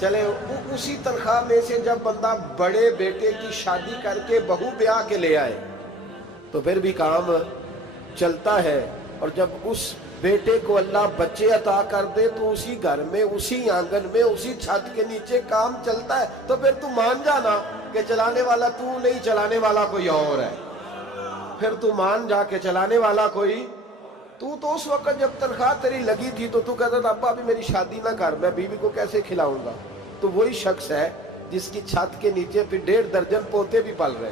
چلے اسی تنخواہ میں سے جب بندہ بڑے بیٹے کی شادی کر کے بہو بیاہ کے لے آئے تو پھر بھی کام چلتا ہے، اور جب اس بیٹے کو اللہ بچے عطا کر دے تو اسی گھر میں، اسی آنگن میں، اسی چھت کے نیچے کام چلتا ہے۔ تو پھر تو مان جانا کہ چلانے والا تو نہیں، چلانے والا کوئی اور ہے۔ پھر تو مان جا کے چلانے والا کوئی تو اس وقت جب تنخواہ تیری لگی تھی تو کہتا تھا ابا ابھی میری شادی نہ کر، میں بیوی کو کیسے کھلاؤں گا؟ تو وہی شخص ہے جس کی چھت کے نیچے پھر 1.5 درجن پوتے بھی پل رہے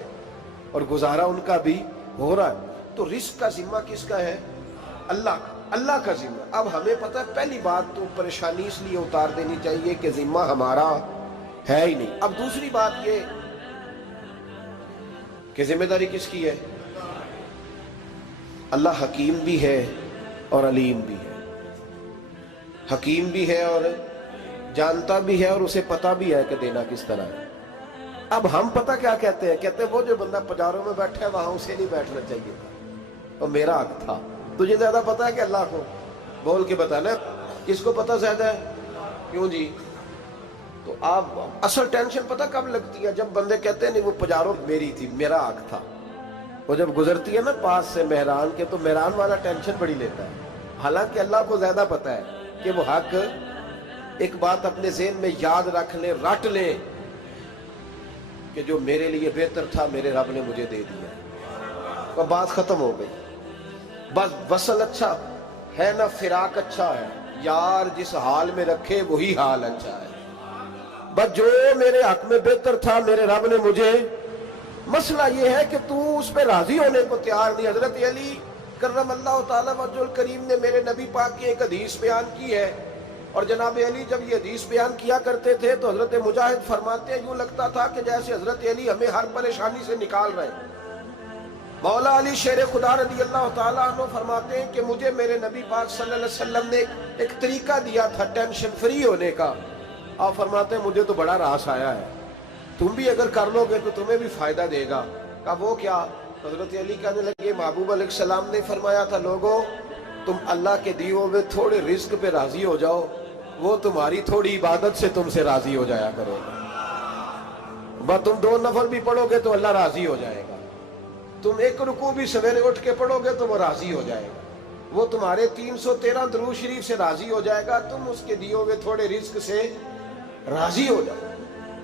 اور گزارا ان کا بھی ہو رہا ہے۔ تو رزق کا ذمہ کس کا ہے؟ اللہ کا ذمہ۔ اب ہمیں پتہ ہے پہلی بات تو پریشانی اس لیے اتار دینی چاہیے کہ ذمہ ہمارا ہے ہی نہیں۔ اب دوسری بات یہ کہ ذمہ داری کس کی ہے؟ اللہ حکیم بھی ہے اور علیم بھی ہے، حکیم بھی ہے اور جانتا بھی ہے اور اسے پتہ بھی ہے کہ دینا کس طرح ہے۔ اب ہم پتہ کیا کہتے ہیں؟ کہتے ہیں وہ جو بندہ پجاروں میں بیٹھا ہے وہاں اسے نہیں بیٹھنا چاہیے تھا، اور میرا حق تھا۔ تجھے زیادہ پتہ ہے کہ اللہ کو؟ بول کے بتانا کس کو پتہ زیادہ ہے؟ کیوں جی؟ تو آپ اصل ٹینشن پتہ کب لگتی ہے؟ جب بندے کہتے ہیں نہیں وہ پجاروں میری تھی، میرا حق تھا۔ وہ جب گزرتی ہے نا پاس سے مہران کے تو مہران والا ٹینشن بڑی لیتا ہے، حالانکہ اللہ کو زیادہ پتہ ہے کہ وہ حق۔ ایک بات اپنے ذہن میں یاد رکھ لیں، رٹ لیں کہ جو میرے لیے بہتر تھا میرے رب نے مجھے دے دیا، اور بات ختم ہو گئی۔ بس وصل اچھا ہے نا فراق اچھا ہے، یار جس حال میں رکھے وہی حال اچھا ہے۔ بس جو میرے حق میں بہتر تھا میرے رب نے مجھے، مسئلہ یہ ہے کہ تو اس پہ راضی ہونے کو تیار نہیں۔ حضرت علی کرم اللہ تعالیٰ وجہ الکریم نے میرے نبی پاک کی ایک حدیث بیان کی ہے، اور جناب علی جب یہ حدیث بیان کیا کرتے تھے تو حضرت مجاہد فرماتے ہیں یوں لگتا تھا کہ جیسے حضرت علی ہمیں ہر پریشانی سے نکال رہے ہیں۔ مولا علی شیر خدا رضی اللہ تعالیٰ عنہ فرماتے ہیں کہ مجھے میرے نبی پاک صلی اللہ علیہ وسلم نے ایک طریقہ دیا تھا ٹینشن فری ہونے کا۔ آپ فرماتے ہیں مجھے تو بڑا راس آیا ہے، تم بھی اگر کر لو گے تو تمہیں بھی فائدہ دے گا۔ کہا وہ کیا؟ حضرت علی کہنے لگے محبوب علیہ السلام نے فرمایا تھا لوگوں تم اللہ کے دیے ہوئے تھوڑے رزق پہ راضی ہو جاؤ، وہ تمہاری تھوڑی عبادت سے تم سے راضی ہو جایا کرو گا۔ بس تم 2 نفل بھی پڑھو گے تو اللہ راضی ہو جائے گا، تم 1 رکوع بھی سویرے اٹھ کے پڑھو گے تو وہ راضی ہو جائے گا، وہ تمہارے 313 درود شریف سے راضی ہو جائے گا، تم اس کے دیے ہوئے تھوڑے رزق سے راضی ہو جاؤ۔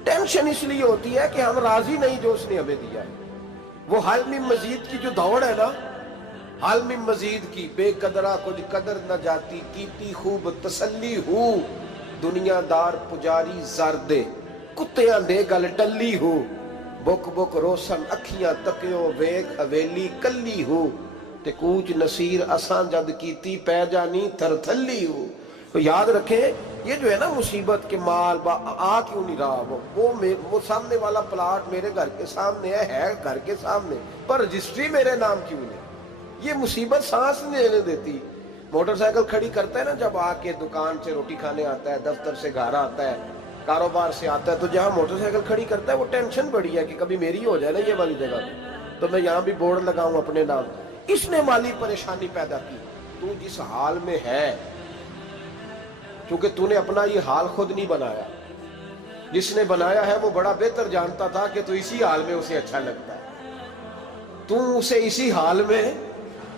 ٹینشن اس لیے ہوتی ہے کہ ہم راضی نہیں جو اس نے ہمیں دیا ہے۔ وہ حل میں مزید کی جو دوڑ ہے نا، حل میں مزید کی، بے قدرہ کچھ قدر نہ جاتی، کیتی خوب تسلی ہو، دنیا دار پجاری زردے، کتیاں دے گل ٹلی ہو، بک بک روشن اکھیاں تکیو ویک حویلی کلی ہو، تے کوچ نصیر اساں جد کیتی پہ جانی تھر تھلی ہو۔ تو یاد رکھیں یہ جو ہے نا مصیبت کے مال آ کیوں نہیں رہا، وہ سامنے والا پلاٹ میرے گھر کے سامنے ہے گھر کے سامنے، پر رجسٹری میرے نام کیوں نہیں؟ یہ مصیبت سانس نہیں لینے دیتی۔ موٹر سائیکل کھڑی کرتا ہے نا جب آ کے دکان سے روٹی کھانے آتا ہے، دفتر سے گھر آتا ہے، کاروبار سے آتا ہے، تو جہاں موٹر سائیکل کھڑی کرتا ہے وہ ٹینشن بڑی ہے کہ کبھی میری ہو جائے نا یہ والی جگہ تو میں یہاں بھی بورڈ لگاؤں اپنے نام۔ اس نے مالی پریشانی پیدا کی۔ تو جس حال میں ہے، چونکہ تو نے اپنا یہ حال خود نہیں بنایا، جس نے بنایا ہے وہ بڑا بہتر جانتا تھا کہ تو اسی حال میں اسے اچھا لگتا ہے۔ تو اسے اسی حال میں،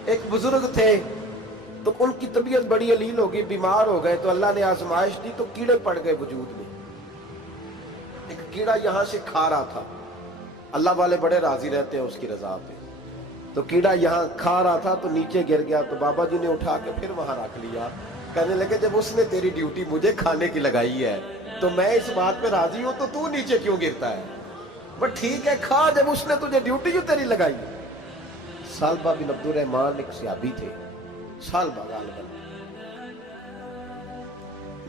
ایک بزرگ تھے تو ان کی طبیعت بڑی علیل ہو گئی، بیمار ہو گئے، تو اللہ نے آزمائش دی تو کیڑے پڑ گئے وجود میں۔ ایک کیڑا یہاں سے کھا رہا تھا، اللہ والے بڑے راضی رہتے ہیں اس کی رضا پہ، تو کیڑا یہاں کھا رہا تھا تو نیچے گر گیا، تو بابا جی نے اٹھا کے پھر وہاں رکھ لیا، کہنے لگے جب اس نے تیری ڈیوٹی مجھے کھانے کی لگائی ہے تو میں اس بات پہ راضی ہوں تو نیچے کیوں گرتا ہے؟ بس ٹھیک ہے کھا، جب اس نے تجھے ڈیوٹی جو تیری لگائی۔ سالبہ بن عبد الرحمن ایک صحابی تھے، سالبہ غالباً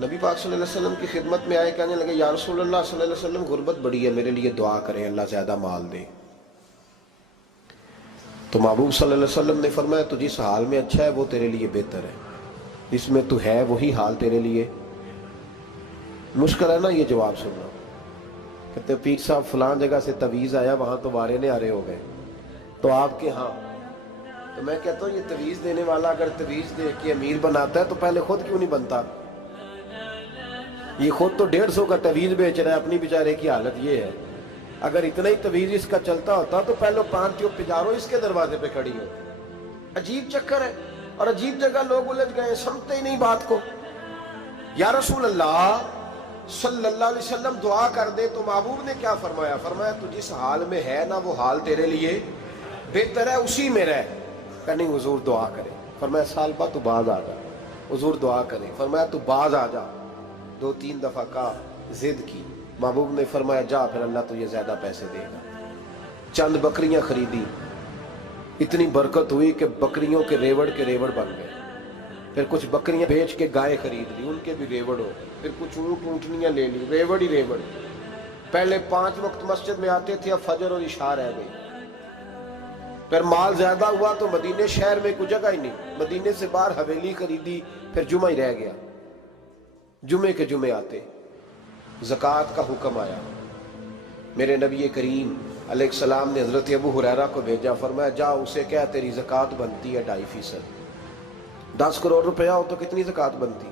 نبی پاک صلی اللہ علیہ وسلم کی خدمت میں آئے، کہنے لگے یا رسول اللہ صلی اللہ علیہ وسلم غربت بڑی ہے، میرے لیے دعا کریں اللہ زیادہ مال دے۔ تو محبوب صلی اللہ علیہ وسلم نے فرمایا تو جس حال میں اچھا ہے وہ تیرے لیے بہتر ہے، جس میں تو ہے وہی حال تیرے لیے مشکل ہے نا یہ جواب سننا۔ کہتے پیر صاحب فلاں جگہ سے تویز آیا، وہاں تو وارے نے آرے ہو گئے، تو آپ کے ہاں؟ تو میں کہتا ہوں یہ تویز دینے والا اگر تویز دے کے امیر بناتا ہے تو پہلے خود کیوں نہیں بنتا؟ یہ خود تو 150 کا تویز بیچ رہا ہے، اپنی بیچارے کی حالت یہ ہے. اگر اتنا ہی تویز اس کا چلتا ہوتا تو پہلے 5 ٹیوب پجارو اس کے دروازے پہ کھڑی ہوتی. عجیب چکر ہے اور عجیب جگہ لوگ الجھ گئے، سمجھتے ہی نہیں بات کو. یا رسول اللہ صلی اللہ علیہ وسلم دعا کر دے تو محبوب نے کیا فرمایا؟ فرمایا تو جس حال میں ہے نا وہ حال تیرے لیے بہتر ہے، اسی میں رہ. کہ نہیں حضور دعا کرے. فرمایا سال بعد تو باز آ جا. حضور دعا کرے. فرمایا تو باز آ جا. 2-3 دفعہ کا ضد کی. محبوب نے فرمایا جا پھر اللہ تجھے زیادہ پیسے دے گا. چند بکریاں خریدی، اتنی برکت ہوئی کہ بکریوں کے ریوڑ بن گئے. پھر کچھ بکریاں بیچ کے گائے خرید لی، ان کے بھی ریوڑ ہو گئے. پھر کچھ اونٹنیاں لے لی، ریوڑ ہی ریوڑ. پہلے 5 وقت مسجد میں آتے تھے، اب فجر اور عشاء رہ گئی. پھر مال زیادہ ہوا تو مدینے شہر میں کوئی جگہ ہی نہیں، مدینے سے باہر حویلی خریدی، پھر جمعہ ہی رہ گیا. جمعے کے جمعے آتے. زکوٰۃ کا حکم آیا. میرے نبی کریم علیہ السلام نے حضرت ابو ہریرہ کو بھیجا. فرمایا جا اسے کہہ تیری زکوٰۃ بنتی ہے 2.5%. 10 کروڑ روپیہ ہو تو کتنی زکوٰۃ بنتی؟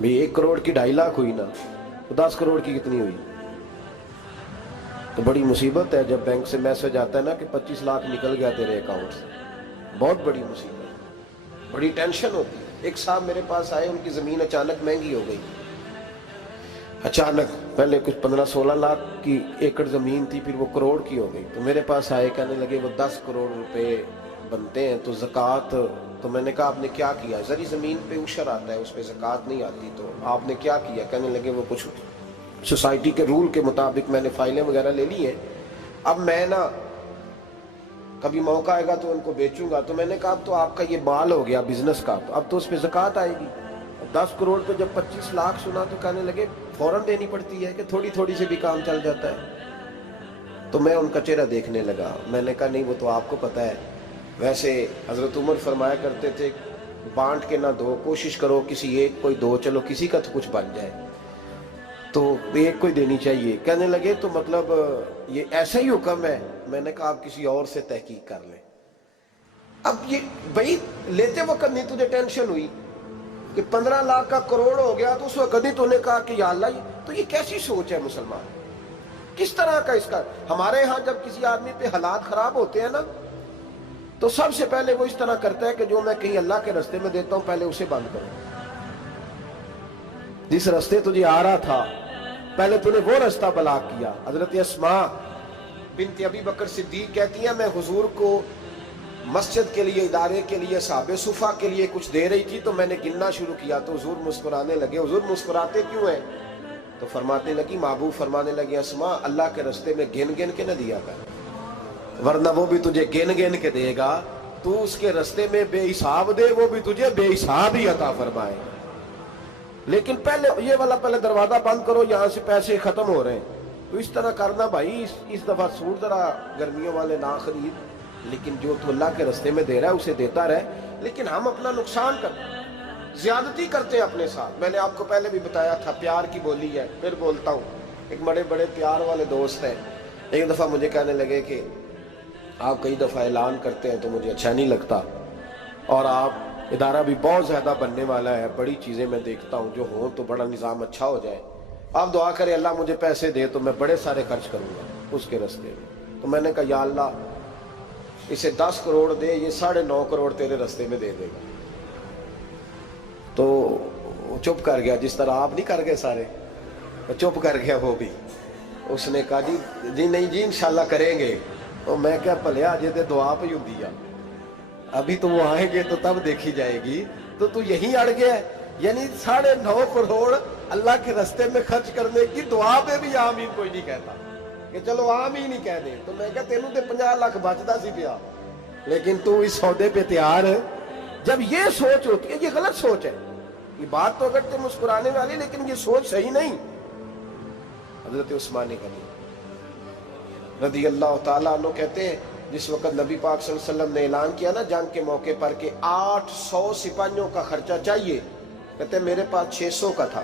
بھی 1 کروڑ کی 2.5 لاکھ ہوئی نا، تو 10 کروڑ کی کتنی ہوئی؟ تو بڑی مصیبت ہے جب بینک سے میسج آتا ہے نا کہ 25 لاکھ نکل گیا تیرے اکاؤنٹ سے. بہت بڑی مصیبت، بڑی ٹینشن ہوتی ہے. ایک صاحب میرے پاس آئے، ان کی زمین اچانک مہنگی ہو گئی. اچانک پہلے کچھ 15-16 لاکھ کی ایکڑ زمین تھی، پھر وہ کروڑ کی ہو گئی. تو میرے پاس آئے، کہنے لگے وہ 10 کروڑ روپے بنتے ہیں تو زکوٰۃ. تو میں نے کہا آپ نے کیا کیا؟ زری زمین پہ عشر آتا ہے، اس پہ زکوٰۃ نہیں آتی، تو آپ نے کیا کیا؟ کہنے لگے وہ کچھ سوسائٹی کے رول کے مطابق میں نے فائلیں وغیرہ لے لی ہیں، اب میں نا کبھی موقع آئے گا تو ان کو بیچوں گا. تو میں نے کہا اب تو آپ کا یہ مال ہو گیا بزنس کا، تو اب تو اس پہ زکوٰۃ آئے گی. 10 کروڑ پہ جب 25 لاکھ سنا تو کہنے لگے فوراً دینی پڑتی ہے کہ تھوڑی تھوڑی سے بھی کام چل جاتا ہے. تو میں ان کا چہرہ دیکھنے لگا. میں نے کہا نہیں وہ تو آپ کو پتہ ہے. ویسے حضرت عمر فرمایا کرتے تھے بانٹ کے نہ دو، کوشش کرو کسی ایک کوئی دو، چلو کسی کا تو کچھ بن جائے. تو ایک کوئی دینی چاہیے. کہنے لگے تو مطلب یہ ایسا ہی حکم ہے؟ میں نے کہا آپ کسی اور سے تحقیق کر لیں. اب یہ بھائی لیتے وقت نہیں تجھے ٹینشن ہوئی کہ 15 لاکھ کا کروڑ ہو گیا، تو اس وقت نہیں تو نے کہا کہ یا اللہ تو یہ کیسی سوچ ہے مسلمان؟ کس طرح کا اس کا؟ ہمارے ہاں جب کسی آدمی پہ حالات خراب ہوتے ہیں نا تو سب سے پہلے وہ اس طرح کرتا ہے کہ جو میں کہیں اللہ کے رستے میں دیتا ہوں پہلے اسے بند کرو. جس رستے تجھے آ رہا تھا پہلے تو نے وہ رستہ بلاک کیا. حضرت اسماء بنت ابی بکر صدیق کہتی ہیں میں حضور کو مسجد کے لیے، ادارے کے لیے، صحابہ صفا کے لیے کچھ دے رہی تھی، تو میں نے گننا شروع کیا تو حضور مسکرانے لگے. حضور مسکراتے کیوں ہیں؟ تو فرمانے لگی، محبوب فرمانے لگے اسماء اللہ کے رستے میں گن گن کے نہ دیا کر، ورنہ وہ بھی تجھے گن گن کے دے گا. تو اس کے رستے میں بے حساب دے، وہ بھی تجھے بے حساب ہی عطا فرمائے. لیکن پہلے یہ والا پہلے دروازہ بند کرو، یہاں سے پیسے ختم ہو رہے ہیں. تو اس طرح کرنا بھائی. اس دفعہ سوٹ ذرا گرمیوں والے نہ خرید، لیکن جو تو اللہ کے رستے میں دے رہا ہے اسے دیتا رہے. لیکن ہم اپنا نقصان زیادتی کرتے ہیں اپنے ساتھ. میں نے آپ کو پہلے بھی بتایا تھا پیار کی بولی ہے، پھر بولتا ہوں. ایک بڑے بڑے پیار والے دوست ہیں، ایک دفعہ مجھے کہنے لگے کہ آپ کئی دفعہ اعلان کرتے ہیں تو مجھے اچھا نہیں لگتا، اور آپ ادارہ بھی بہت زیادہ بننے والا ہے، بڑی چیزیں میں دیکھتا ہوں جو ہوں تو بڑا نظام اچھا ہو جائے. آپ دعا کریں اللہ مجھے پیسے دے تو میں بڑے سارے خرچ کروں گا اس کے رستے میں. تو میں نے کہا یا اللہ اسے 10 کروڑ دے، یہ 9.5 کروڑ تیرے رستے میں دے دے گا. تو چپ کر گیا، جس طرح آپ نہیں کر گئے سارے، چپ کر گیا وہ بھی. اس نے کہا جی نہیں جی انشاءاللہ کریں گے. تو میں کیا پلیا جی تے دعا پہ ہوں دیا، ابھی تو وہ آئیں گے تو تب دیکھی جائے گی. تو یہیں اڑ گیا ہے. یعنی 9.5 کروڑ اللہ کے رستے میں خرچ کرنے کی دعا پہ بھی آمین کوئی نہیں کہتا کہ چلو آمین ہی کہہ دیں. تو میں کہا تینوں تے 50 لاکھ بچتا سی پیا، لیکن تو اس سودے پہ تیار ہے. جب یہ سوچ ہوتی ہے، یہ غلط سوچ ہے. یہ بات تو اگر تے مسکرانے والی، لیکن یہ سوچ صحیح نہیں. حضرت عثمان غنی رضی اللہ تعالیٰ عنہ کہتے ہیں جس وقت نبی پاک صلی اللہ علیہ وسلم نے اعلان کیا نا جنگ کے موقع پر کہ 800 سپاہیوں کا خرچہ چاہیے، کہتے ہیں میرے پاس 600 کا تھا.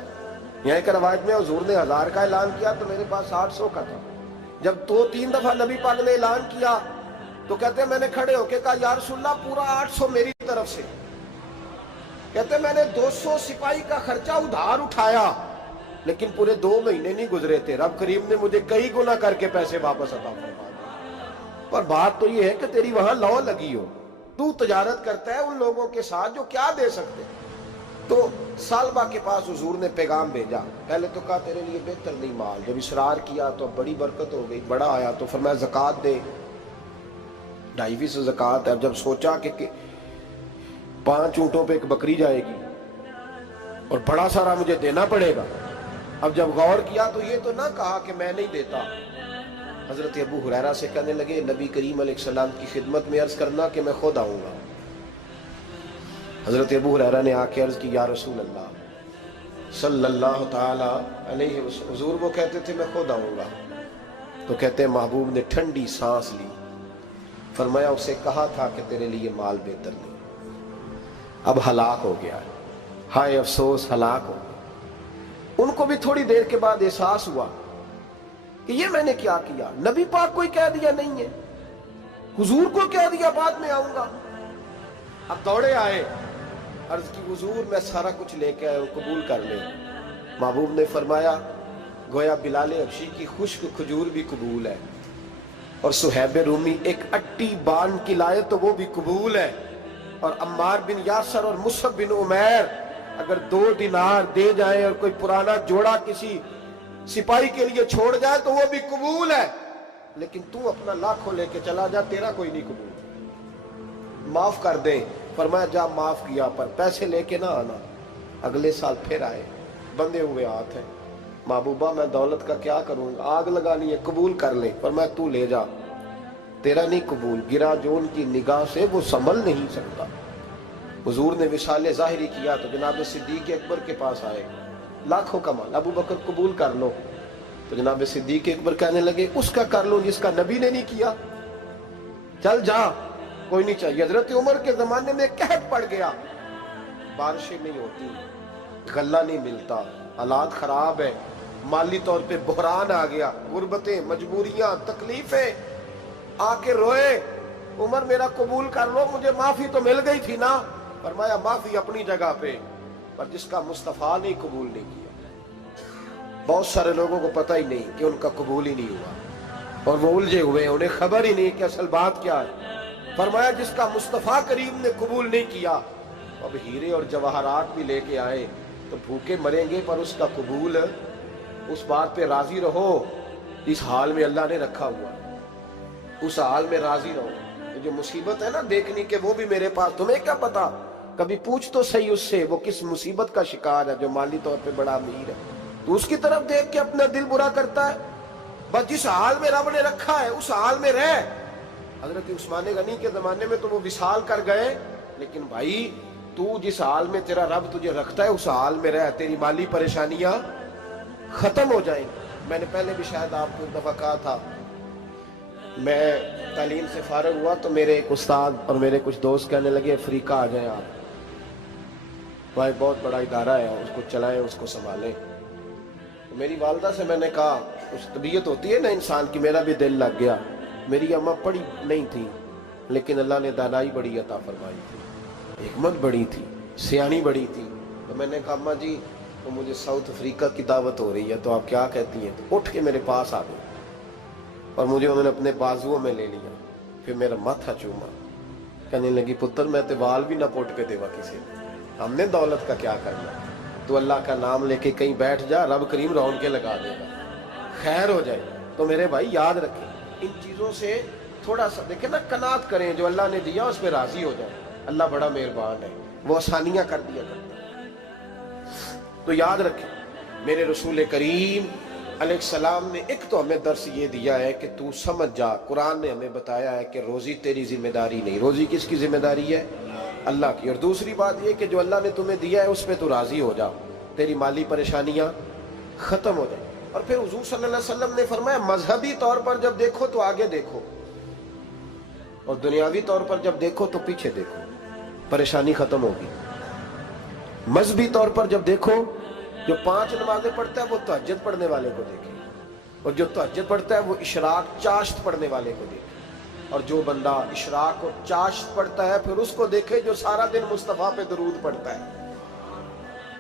یہاں ایک روایت میں حضور نے 1000 کا اعلان کیا تو میرے پاس 800 کا تھا. جب 2-3 دفعہ نبی پاک نے اعلان کیا تو کہتے ہیں میں نے کھڑے ہو کے کہا یا رسول اللہ پورا 800 میری طرف سے. کہتے میں نے 200 سپاہی کا خرچہ ادھار اٹھایا لیکن پورے 2 مہینے نہیں گزرے تھے، رب کریم نے مجھے کئی گنا کر کے پیسے واپس عطا فرما دیے۔ پر بات تو یہ ہے کہ تیری وہاں لو لگی ہو، تو تجارت کرتا ہے ان لوگوں کے ساتھ جو کیا دے سکتے۔ تو سالبہ کے پاس حضور نے پیغام بھیجا، پہلے تو کہا تیرے لیے بہتر نہیں مال، جب اصرار کیا تو بڑی برکت ہو گئی، بڑا آیا تو فرمایا زکوٰۃ دے، 2.5% زکوٰۃ ہے۔ اب جب سوچا کہ 5 اونٹوں پہ ایک بکری جائے گی اور بڑا سارا مجھے دینا پڑے گا، اب جب غور کیا تو یہ تو نہ کہا کہ میں نہیں دیتا۔ حضرت ابو ہریرہ سے کہنے لگے نبی کریم علیہ السلام کی خدمت میں عرض کرنا کہ میں خود آؤں گا۔ حضرت ابو ہریرہ نے آ کے عرض کی یا رسول اللہ صلی اللہ تعالی علیہ وسلم، حضور وہ کہتے تھے میں خود آؤں گا، تو کہتے ہیں محبوب نے ٹھنڈی سانس لی، فرمایا اسے کہا تھا کہ تیرے لیے مال بہتر نہیں، اب ہلاک ہو گیا ہے، ہائے افسوس ہلاک ہو گیا۔ ان کو بھی تھوڑی دیر کے بعد احساس ہوا کہ یہ میں نے کیا کیا، نبی پاک کو ہی کہہ دیا نہیں ہے، حضور کو کہہ دیا بعد میں آؤں گا۔ اب دوڑے آئے، عرض کی حضور میں سارا کچھ لے کے آئے ہوں، قبول کر لیں۔ محبوب نے فرمایا گویا بلال حبشی کی خشک کھجور بھی قبول ہے، اور صہیب رومی ایک اٹی بان کی لائے تو وہ بھی قبول ہے، اور عمار بن یاسر اور مصعب بن عمیر اگر 2 دینار دے جائیں اور کوئی پرانا جوڑا کسی سپاہی کے لیے چھوڑ جائے تو وہ بھی قبول ہے، لیکن تو اپنا لاکھوں لے کے چلا جا، تیرا کوئی نہیں قبول، معاف کر دیں۔ فرمایا جا معاف کیا، پر پیسے لے کے نہ آنا۔ اگلے سال پھر آئے، بندے ہوئے ہاتھ ہیں، محبوبہ میں دولت کا کیا کروں گا، آگ لگانی ہے، قبول کر لے۔ فرمایا تو لے جا، تیرا نہیں قبول، گرا جو ان کی نگاہ سے وہ سنبھل نہیں سکتا۔ حضور نے وصال ظاہری کیا تو جناب صدیق اکبر کے پاس آئے، لاکھوں کا مال، ابو بکر قبول کر لو، تو جناب صدیق اکبر کہنے لگے اس کا کر لو جس کا نبی نے نہیں کیا، چل جا کوئی نہیں چاہیے۔ حضرت عمر کے زمانے میں قحط پڑ گیا، بارشیں نہیں ہوتی، غلہ نہیں ملتا، حالات خراب ہے، مالی طور پہ بحران آ گیا، غربتیں، مجبوریاں، تکلیفیں، آ کے روئے، عمر میرا قبول کر لو، مجھے معافی تو مل گئی تھی نا۔ فرمایا معافی اپنی جگہ پہ، پر جس کا مصطفیٰ نے قبول نہیں کیا۔ بہت سارے لوگوں کو پتہ ہی نہیں کہ ان کا قبول ہی نہیں ہوا، اور وہ الجھے ہوئے، انہیں خبر ہی نہیں کہ اصل بات کیا ہے۔ فرمایا جس کا مصطفیٰ کریم نے قبول نہیں کیا، اب ہیرے اور جواہرات بھی لے کے آئے تو بھوکے مریں گے، پر اس کا قبول، اس بات پہ راضی رہو، اس حال میں اللہ نے رکھا ہوا، اس حال میں راضی رہو۔ جو مصیبت ہے نا دیکھنی کہ وہ بھی میرے پاس، تمہیں کیا پتا، کبھی پوچھ تو صحیح اس سے وہ کس مصیبت کا شکار ہے، جو مالی طور پہ بڑا امیر ہے، تو اس کی طرف دیکھ کے اپنا دل برا کرتا ہے۔ بس جس حال میں رب نے رکھا ہے اس حال میں رہ۔ حضرت عثمان غنی کے زمانے میں تو وہ وصال کر گئے، لیکن بھائی تو جس حال میں تیرا رب تجھے رکھتا ہے اس حال میں رہ، تیری مالی پریشانیاں ختم ہو جائیں۔ میں نے پہلے بھی شاید آپ کو ایک دفعہ کہا تھا، میں تعلیم سے فارغ ہوا تو میرے ایک استاد اور میرے کچھ دوست کہنے لگے افریقہ آ جائیں آپ، وہ ایک بہت بڑا ادارہ ہے، اس کو چلائیں، اس کو سنبھالیں۔ میری والدہ سے میں نے کہا، کچھ طبیعت ہوتی ہے نا انسان کی، میرا بھی دل لگ گیا۔ میری اماں پڑھی نہیں تھی لیکن اللہ نے دانائی بڑی عطا فرمائی تھی، حکمت بڑی تھی، سیانی بڑی تھی۔ تو میں نے کہا اماں جی تو مجھے ساؤتھ افریقہ کی دعوت ہو رہی ہے تو آپ کیا کہتی ہیں؟ تو اٹھ کے میرے پاس آ گئی اور مجھے انہوں نے اپنے بازوؤں میں لے لیا، پھر میرا ماتھا چوما، کہنے لگی پتر میں تے وال بھی نہ پوٹ کے دیوا کسی نے، ہم نے دولت کا کیا کرنا، تو اللہ کا نام لے کے کہیں بیٹھ جا، رب کریم رون کے لگا دے گا، خیر ہو جائے۔ تو میرے بھائی یاد رکھیں ان چیزوں سے تھوڑا سا دیکھیں نا، قناعت کریں، جو اللہ نے دیا اس پہ راضی ہو جائیں، اللہ بڑا مہربان ہے، وہ آسانیاں کر دیا کرتا ہے۔ تو یاد رکھیں میرے رسول کریم علیہ السلام نے ایک تو ہمیں درس یہ دیا ہے کہ تو سمجھ جا، قرآن نے ہمیں بتایا ہے کہ روزی تیری ذمہ داری نہیں، روزی کس کی ذمہ داری ہے؟ اللہ کی۔ اور دوسری بات یہ کہ جو اللہ نے تمہیں دیا ہے اس پہ تو راضی ہو جا، تیری مالی پریشانیاں ختم ہو جائیں۔ اور پھر حضور صلی اللہ علیہ وسلم نے فرمایا مذہبی طور پر جب دیکھو تو آگے دیکھو، اور دنیاوی طور پر جب دیکھو تو پیچھے دیکھو، پریشانی ختم ہوگی۔ مذہبی طور پر جب دیکھو، جو 5 نمازیں پڑھتا ہے وہ تہجد پڑھنے والے کو دیکھے، اور جو تہجد پڑھتا ہے وہ اشراق چاشت پڑھنے والے کو دیکھے، اور جو بندہ اشراق اور چاشت پڑھتا ہے پھر اس کو دیکھے جو سارا دن مصطفیٰ پہ درود پڑھتا ہے۔